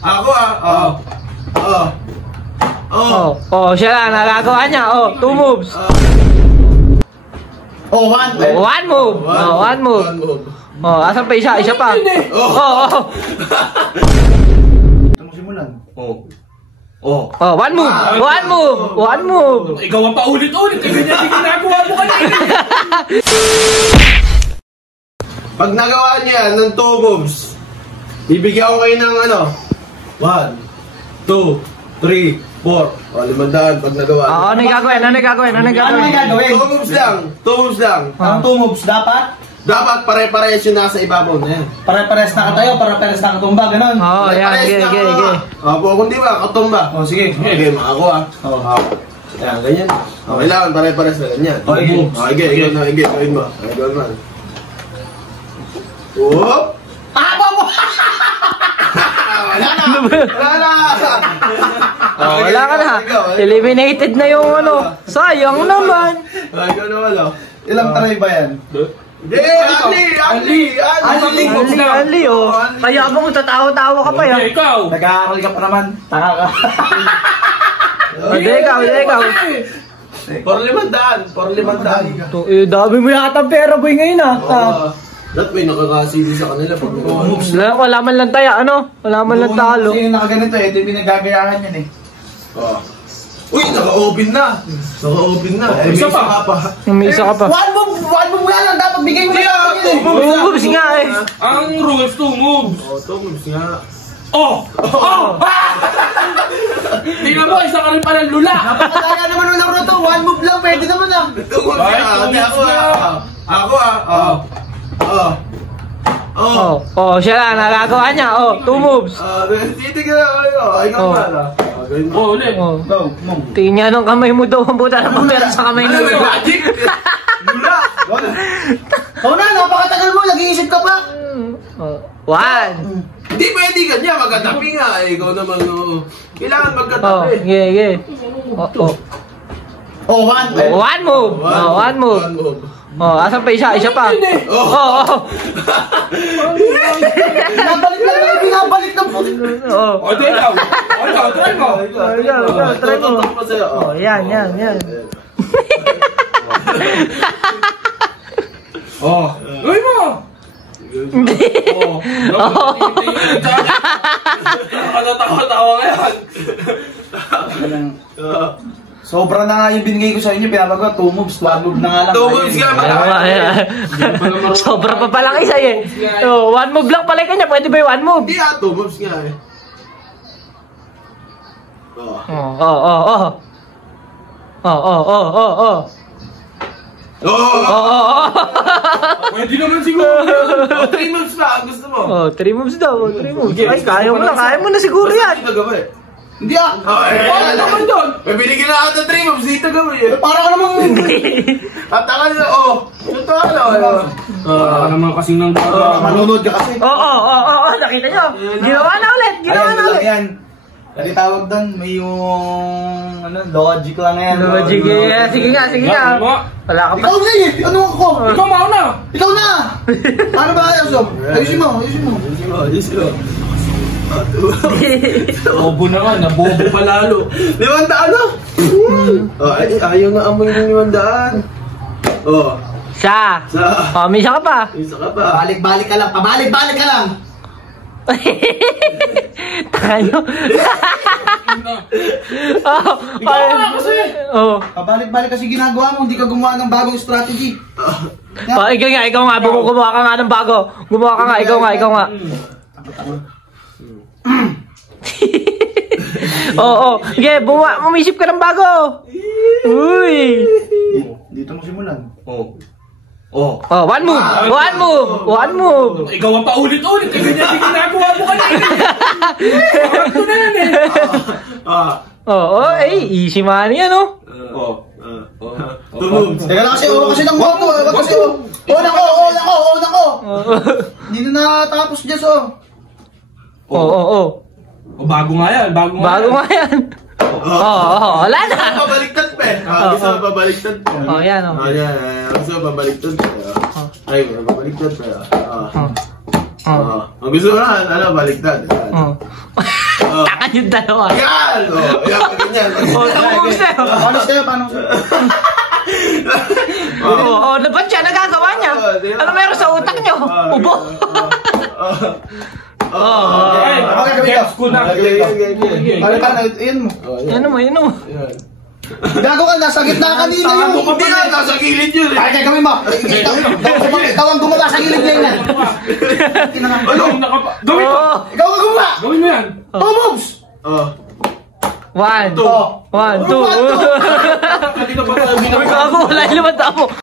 Ako ah. Siya lang, nagagawa niya. 2 moves. One move. One move. Asan pa isa? Isa pa. Ito mo simulan. One move. One move. One move. Ikaw ang paulit-ulit. Ganyan yung ginagawa mo kanina. Pag nagawa niyo yan ng 2 moves, bibigyan ko kayo ng 1, 2, 3, 4. 500 pag nagawa. Ano yung gagawin? Ano yung gagawin? Ano yung gagawin? 2 moves lang. 2 moves lang. Ang 2 moves dapat? Dapat pare-parehas yung nasa ibabaw na yan. Pare-parehas na katayo, pare-parehas na katumba, ganun. Yan. Sige. Kung di ba, katumba. Sige. Okay, makakuha. Yan, ganyan. Kailangan pare-parehas na ganyan. Okay, gawin mo. Gawin mo. Whoop! Wala ka na. Eliminated na yung sayang naman. Ikaw naman Ilang try ba yan? Anli! Kaya mo kung tatawa-tawa ka pa yan. Ikaw! Nag-aaral ka pa naman. Taka ka. Hindi ikaw. 4,500. Dami mo yata pera boy ngayon Dapat may nakakasili sa kanila pag moves. Wala man lang tayo, Wala man lang talo. Kasi yung nakaganito ito yung pinagagayahan yan Uy, naka-open na. Isa pa. May isa ka pa. One move nga lang, dapat bigay mo na yan. 2 moves nga eh. Ang rules, 2 moves. 2 moves nga. Tingnan mo, isa ka rin pala lula. Napakataya naman ng laro to, 1 move lang, pwede naman 2 moves Ako Siya lang, nagagawa niya. 2 moves. Titignan ako. Ikaw pala. Ulit. Tingin niya nung kamay mo daw ang buta na pamera sa kamay mo. Magic! Lula! Ikaw na, napakatagal mo, nag-iisip ka pa. 1. Hindi pwede ganyan, magkatabi nga. Ikaw naman, kailangan magkatabi. Sige. One move. One move. Asan pa isa? Isa pa. Binabalik ng puti. Try mo. Yan. Gawin mo! Hindi. Nakatawa ngayon. Sobra na nga yung binigay ko sa inyo, pinapagawa 2 moves, 1 move na nga lang. 2 moves nga. Sobra pa palang isa eh. 1 move lang pala kanya, pwede ba yung 1 move? Hindi 2 moves nga eh. Pwede naman siguro. 3 moves pa, gusto mo? 3 moves daw, 3 moves. Ay, kaya mo na siguro yan. Hindi wala naman doon. May binigyan na ako ng 3 moves dito gawin eh. Para ka namang... At taka nila, ito para naman kasing nang Manunod ka kasi. Nakita nyo. Ginawa na ulit. Yan. Kasi tawag doon, may yung... logic lang yan. Logic eh. Sige nga. Wala ka pa. Ikaw na eh! Ano ako? Ikaw mauna! Ikaw na! Paano ba ayos mo? Ayusin mo. Bobo na nga, nabobo pa lalo. 500 ayaw na amoy ng 500. Siya. May isa ka pa. Balik-balik ka lang. Pabalik-balik ka lang. Tayo. Ikaw na kasi. Pabalik-balik kasi ginagawa mo. Hindi ka gumawa ng bagong strategy. Ikaw nga. Gumawa ka nga ng bago. Ikaw nga. Sige, umisip ka ng bago. Uy. Dito mo simulan. One move. Ikaw ang paulit-ulit. Ganyan yung ginagawa mo kanina. Ito na yan eh. Easy money yan 2 moves. Teka lang kasi ng boto. Nako. Hindi na natapos dyan Bago nga yan. Wala na. Pabaliktad pa eh. Gusto mo pabaliktad pa. Yan Gusto mo pabaliktad pa. Ay, pabaliktad pa. Gusto mo na, baliktad. Takan yung dalawa. Yan! O, yan, ganyan. Oh, tumubog sa'yo. Paano sa'yo? Paano sa'yo? Oo, ba't siya nagagawa niya? Ano meron sa utak niyo? Ubo. Okay, kami ka. Balik ka na, iyan mo. Ano mo, ano mo? Gago ka, nasa gitna kanina yung... Hindi nga, nasa gilid yun eh. Ay, gawin mo. Ikaw ang gumawa sa gilid niya yan. Ano? Gawin mo! Ikaw ang gumawa. Gawin mo yan! Two moves. 1, 2. One, two. Gago, wala yung limang tao.